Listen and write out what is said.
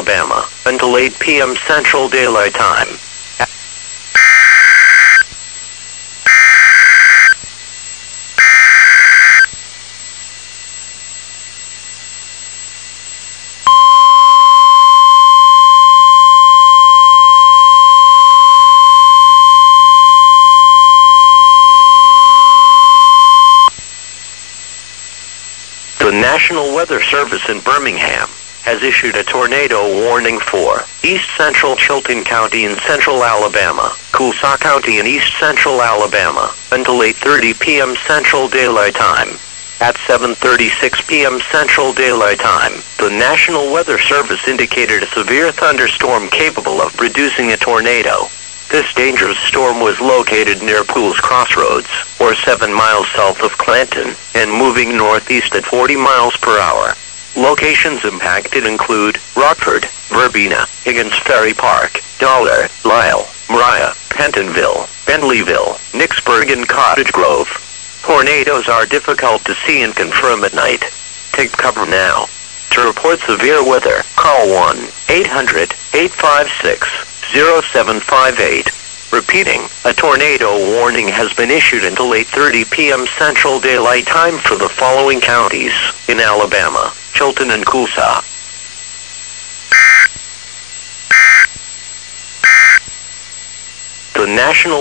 Alabama, until 8 p.m. Central Daylight Time. The National Weather Service in Birmingham has issued a tornado warning for East Central Chilton County in Central Alabama, Coosa County in East Central Alabama, until 8:30 p.m. Central Daylight Time. At 7:36 p.m. Central Daylight Time, the National Weather Service indicated a severe thunderstorm capable of producing a tornado. This dangerous storm was located near Pools Crossroads, or 7 miles south of Clanton, and moving northeast at 40 miles per hour. Locations impacted include Rockford, Verbena, Higgins Ferry Park, Dollar, Lisle, Mariah, Pentonville, Bentleyville, Nicksburg, and Cottage Grove. Tornadoes are difficult to see and confirm at night. Take cover now. To report severe weather, call 1-800-856-0758. Repeating, a tornado warning has been issued until 8:30 p.m. Central Daylight Time for the following counties in Alabama: Chilton and Coosa. The National